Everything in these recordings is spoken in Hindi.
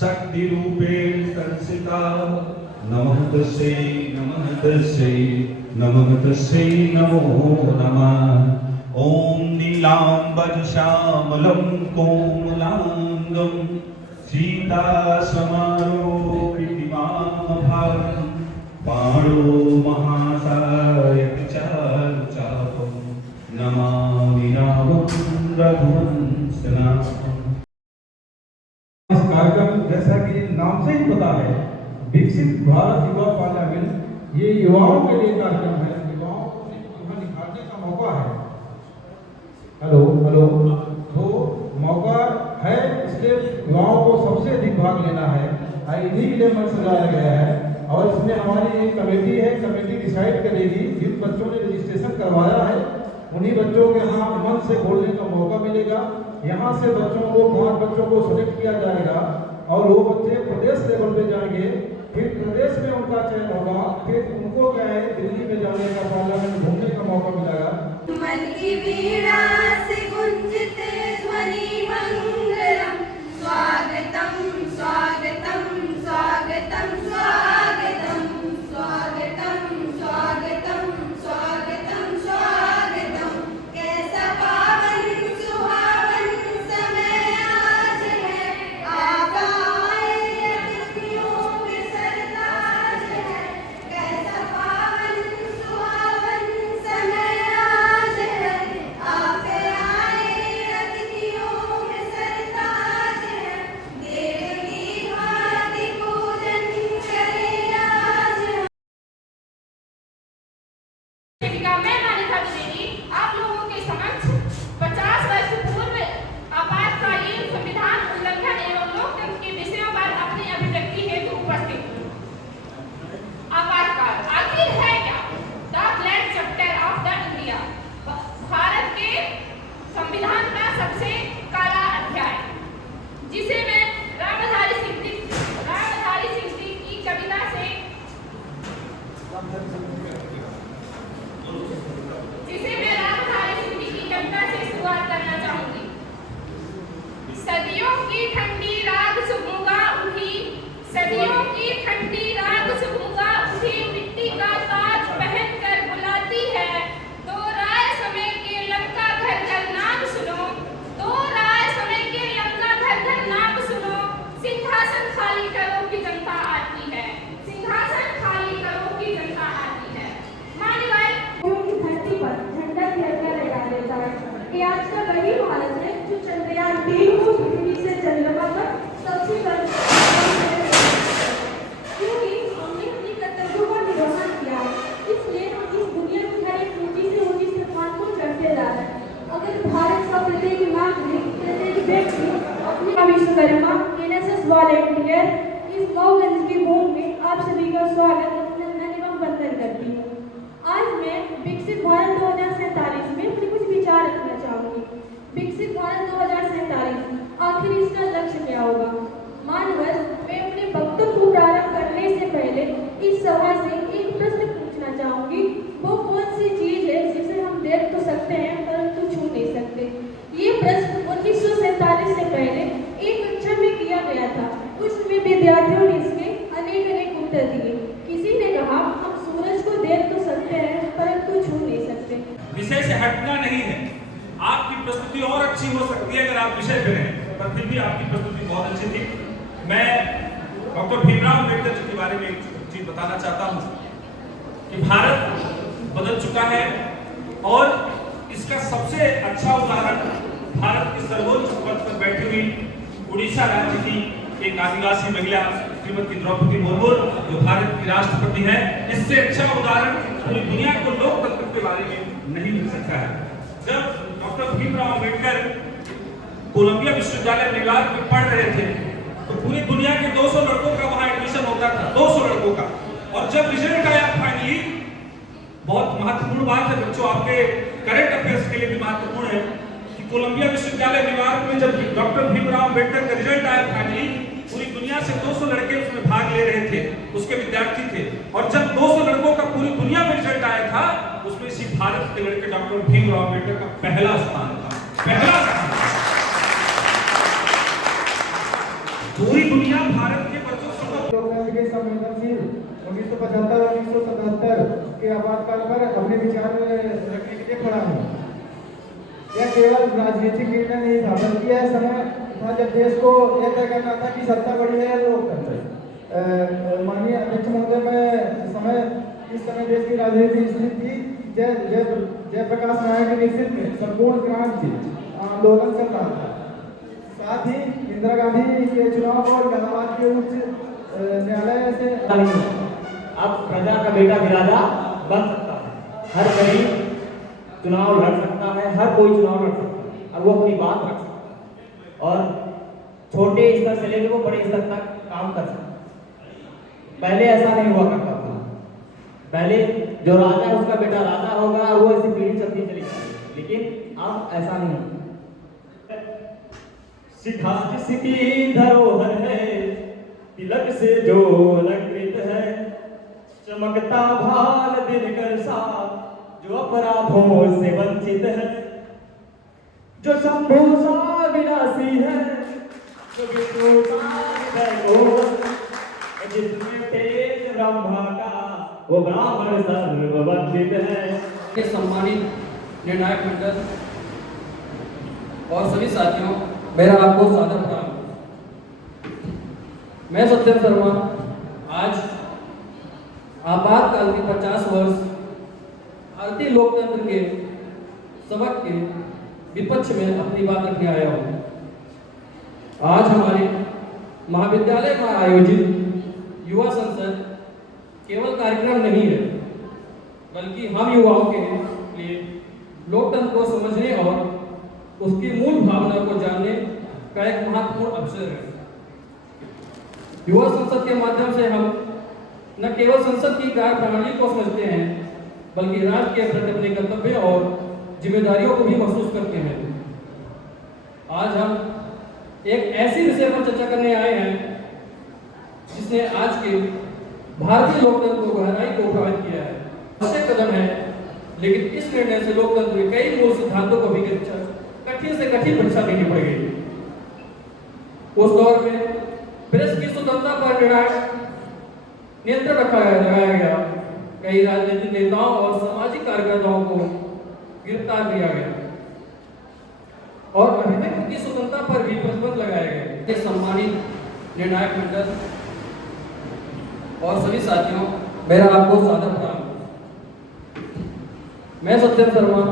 शक्ति रूपेण संसिता नमः तस्यै नमः तस्यै नमो नमः। ओम नीलांबर श्यामलं कोमलांगं सीता समारोपितिमाभारं पाणो महासायक चारुचापं नमामि रामं रघुवंशनाथम्। इस कार्यक्रम जैसा कि नाम से ही पता है, विकसित भारत युवा पार्लियामेंट, ये युवाओं के लिए कार्यक्रम है। युवाओं को अपनी प्रतिभा निखारने का मौका है। हेलो तो मौका है, इसलिए युवाओं को सबसे अधिक भाग लेना है। इन्हीं के लिए मंच सजाया गया है और इसमें हमारी एक कमेटी है। कमेटी डिसाइड करेगी। जिन बच्चों ने रजिस्ट्रेशन करवाया है उन्हीं बच्चों के यहाँ मन से बोलने का मौका मिलेगा। यहाँ से बच्चों को 5 बच्चों को सेलेक्ट किया जाएगा और वो बच्चे प्रदेश लेवल पे जाएंगे। फिर प्रदेश में उनका चयन होगा। फिर उनको क्या है, दिल्ली में जाने का, पार्लियामेंट घूमने का मौका मिलेगा। मन की वीणा से गुंजित ध्वनि मंगलम स्वागतम स्वागतम स्वागतम स्वागतम स्वागतम स्वागतम स्वागतम स्वागतम। कैसा पावन सुहावन समय आज है, आप आए अतिथियों के सरताज है। कैसा पावन सुहावन समय आज है, आप आए अतिथियों के सरताज है। देव की भांति पूजन करे आज। मैं मान्यता देवी आप लोगों के समक्ष 50 वर्ष पूर्व आपातकालीन संविधान उल्लंघन एवं लोकतंत्र के विषयों पर अपनी अभिव्यक्ति हेतु उपस्थित हूँ। आपातकाल आखिर है क्या? The black chapter of the India, Bharat के संविधान का सबसे काला अध्याय, जिसे मैं रामधारी सिंह की कविता से शुरुआत करना चाहूंगी। सदियों की ठंडी रात सुगमुगा उठी, सदियों की ठंडी रात सुगमुगा उठी, मिट्टी का ताज पहन कर बुलाती है। तो राय समय के लंका घर घर नाम सुनो, तो राय समय के लंका घर घर नाम सुनो। सिंहासन खाली करो की जनता आती है, सिंहासन खाली करो की जनता आती है। मान्यवर धरती पर झंडा लहरा लगा देता है कि आज का वही भारत है जो चंद्रयान 3 को पृथ्वी से चंद्रमा पर सबसे क्योंकि हमने अपनी कर्तव्यों का निर्वहन किया, इसलिए हम इस दुनिया की हर एक ऊंची से ऊंची स्थान को चढ़ते जा रहे हैं। अगर भारत का प्रत्येक नागरिक, प्रत्येक व्यक्ति अपने विश्वकर्मा NSS वॉलंटियर इस गौगंज की भूमि में आप सभी का स्वागत, अभिनंदन एवं वंदन करती हूँ। आज मैं विकसित भारत 2047 में अपने कुछ विचार रखना चाहूंगी। विकसित भारत 2047 आखिर इसका लक्ष्य क्या होगा? मानवर, मैं अपने वक्तव्य को प्रारंभ करने से पहले इस सभा से एक प्रश्न पूछना चाहूंगी। वो कौन सी चीज है जिसे हम देख तो सकते हैं परंतु छू नहीं सकते? ये प्रश्न 1947 से पहले एक कक्षा में किया गया था। उसमें विद्यार्थियों ने इसके अनेक उत्तर दिए। किसी ने कहा हम सूरज को देख तो सकते हैं परंतु छू नहीं सकते। विषय से हटना नहीं है। आपकी प्रस्तुति और अच्छी हो सकती है अगर आप विषय पे रहें, पर फिर भी आपकी प्रस्तुति बहुत अच्छी थी। मैं डॉक्टर भीमराव अम्बेडकर जी के बारे में एक चीज बताना चाहता हूँ कि भारत बदल चुका है और इसका सबसे अच्छा उदाहरण भारत की सर्वोच्च पद पर बैठी हुई उड़ीसा राज्य की एक आदिवासी महिला श्रीमती द्रौपदी मुर्मू जो भारत की राष्ट्रपति है। इससे अच्छा उदाहरण पूरी दुनिया को लोकतंत्र के बारे में नहीं मिल सकता है। जब डॉक्टर भीमराव अम्बेडकर कोलंबिया विश्वविद्यालय न्यूयॉर्क में पढ़ रहे थे तो पूरी दुनिया के 200 लड़कों का वहां एडमिशन होता था, 200 लड़कों का। और जब रिजल्ट आया फाइनली, बहुत महत्वपूर्ण बात है बच्चों, आपके करंट अफेयर्स के लिए भी महत्वपूर्ण है कि कोलंबिया विश्वविद्यालय न्यूयॉर्क में जब डॉक्टर भीमराव अम्बेडकर का रिजल्ट आया फाइनली, पूरी दुनिया से 200 लड़के उसमें भाग ले रहे थे, उसके विद्यार्थी थे। और जब 200 लड़कों का पूरी दुनिया में रिजल्ट आया था, उसमें इसी भारत के लड़के डॉक्टर भीमराव अम्बेडकर का पहला स्थान था, पहला स्थान। पूरी दुनिया भारत के वर्चस्व को लोकतंत्र के संवेदनशील 1975-1977 के आपातकाल पर अपने विचार रखने के लिए खड़ा हूँ। यह केवल राजनीतिक निर्णय नहीं था, बल्कि यह समय था जब देश को यह तय करना था कि सत्ता बड़ी है या लोकतंत्र। माननीय अध्यक्ष महोदय में इस समय देश की राजनीतिक स्थिति थी जयप्रकाश नारायण के नेतृत्व में संपूर्ण क्रांति आंदोलन चल रहा था। साथ ही इंदिरा गांधी के चुनाव और इलाहाबाद के उच्च न्यायालय से अब प्रजा का बेटा भी राजा बन सकता है। हर गरीब चुनाव लड़ सकता है, हर कोई चुनाव लड़ सकता है और वो अपनी बात रख सकता है और छोटे स्तर से लेकर वो बड़े स्तर तक काम कर सकता है। पहले ऐसा नहीं हुआ करता था। पहले जो राजा उसका बेटा राजा होगा और वो ऐसी पीढ़ी चलती चली जाएगी, लेकिन अब ऐसा नहीं होता। शिखा जिसकी धरोहर है, तिलक से जो अलंकृत है, चमकता भाल दिनकर सा जो अपराधों से वंचित है, जो शंभु सा विलासी है, जो विष्णु सा वैभव, जिसमें तेज ब्रह्मा का वो ब्राह्मण सर्ववंदित है। के सम्मानित निर्णायक मंडल और सभी साथियों, मेरा आपको सादर प्रणाम। मैं सत्यम शर्मा आज आपातकाल के 50 वर्ष भारतीय लोकतंत्र के सबक के विपक्ष में अपनी बात रखने आया हूँ। आज हमारे महाविद्यालय में आयोजित युवा संसद केवल कार्यक्रम नहीं है, बल्कि हम युवाओं के लिए लोकतंत्र को समझने और उसकी मूल भावना को जानने का एक महत्वपूर्ण अवसर है। युवा संसद के माध्यम से हम न केवल संसद की कार्य प्रणाली को समझते हैं, बल्कि राष्ट्र के प्रति अपने कर्तव्य और जिम्मेदारियों को भी महसूस करते हैं। आज हम एक ऐसी विषय पर चर्चा करने आए हैं जिसने आज के भारतीय लोकतंत्र को गहराई को प्रभावित किया है। आवश्यक कदम है, लेकिन इस निर्णय से लोकतंत्र के कई मूल सिद्धांतों को भी कठिन से कठिन परीक्षा देनी पड़ गई। उस दौर में प्रेस की स्वतंत्रता पर नियंत्रण लगाया गया। कई राजनीतिक नेताओं और सामाजिक कार्यकर्ताओं को गिरफ्तार किया गया और अभिव्यक्ति की स्वतंत्रता पर भी प्रतिबंध लगाए गए। सम्मानित निर्णायक मंडल और सभी साथियों, मेरा आपको सादर प्रणाम। मैं सत्यम शर्मा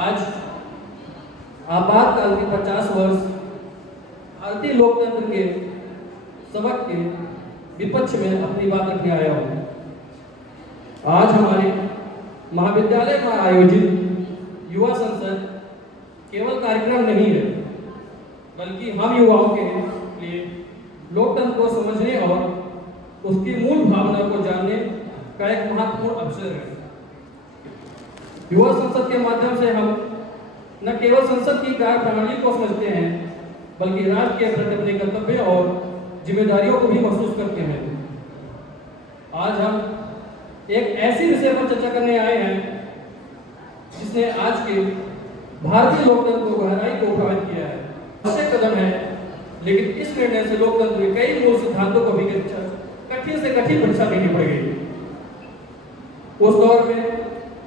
आज आपातकाल के 50 वर्ष भारतीय लोकतंत्र के सबक के विपक्ष में अपनी बात रखने आया हूँ। आज हमारे महाविद्यालय में आयोजित युवा संसद केवल कार्यक्रम नहीं है, बल्कि हम युवाओं के लिए लोकतंत्र को समझने और उसकी मूल भावना को जानने का एक महत्वपूर्ण अवसर है। युवा संसद के माध्यम से हम न केवल संसद की कार्य प्रणाली को समझते हैं, बल्कि राष्ट्र के प्रति अपने कर्तव्य और जिम्मेदारियों को भी महसूस करते हैं। आज हम एक ऐसी विषय पर चर्चा करने आए हैं जिसने आज के भारतीय लोकतंत्र को गहराई को प्रभावित किया है। आवश्यक कदम है, लेकिन इस निर्णय से लोकतंत्र के कई मूल सिद्धांतों को भी कठिन से कठिन परीक्षा देनी पड़ गई। उस दौर में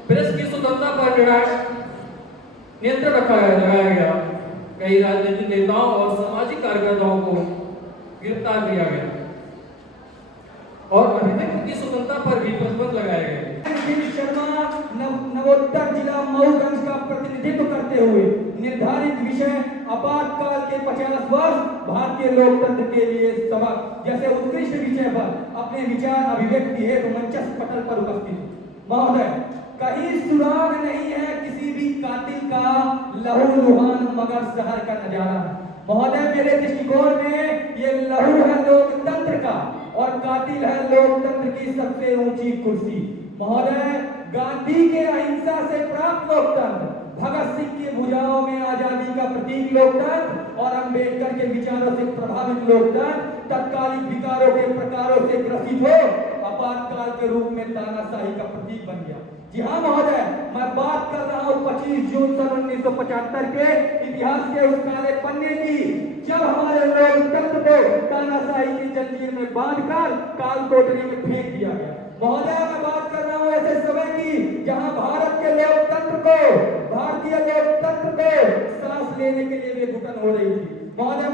प्रेस की स्वतंत्रता पर नियंत्रण लगाया गया। कई राजनीतिक नेताओं और सामाजिक कार्यकर्ताओं को गिरफ्तार किया गया और अभिव्यक्ति की स्वतंत्रता पर भी प्रतिबंध लगाए गए। शर्मा नवोत्तर जिला मऊगंज का प्रतिनिधित्व करते हुए निर्धारित विषय आपातकाल के 50 वर्ष भारतीय लोकतंत्र के लिए सबक जैसे उत्कृष्ट विषय पर अपने विचार अभिव्यक्ति हेतु मंचस्थ पटल पर उपस्थित। महोदय, कहीं सुराग नहीं है किसी भी कातिल का लहू लुहान मगर शहर का नजारा। महोदय, मेरे दृष्टिकोण में ये लहू है लोकतंत्र का और कातिल है लोकतंत्र की सबसे ऊंची कुर्सी। महोदय, गांधी के अहिंसा से प्राप्त लोकतंत्र, भगत सिंह के भुजाओं में आजादी का प्रतीक लोकतंत्र और अंबेडकर के विचारों से प्रभावित लोकतंत्र तत्कालिक विकारों के प्रकारों से ग्रसित हो आपातकाल के रूप में तानाशाही का प्रतीक बन गया। जी हाँ महोदय, मैं बात कर रहा हूँ 25 जून सन 1975 के इतिहास के उस काले पन्ने की, जब हमारे लोकतंत्र को बांधकर काल कोठरी में फेंक दिया गया। महोदय, मैं बात कर रहा हूँ ऐसे समय की जहां भारत के लोकतंत्र को, भारतीय लोकतंत्र को सांस लेने के लिए बेघुटन हो रही थी। महोदय,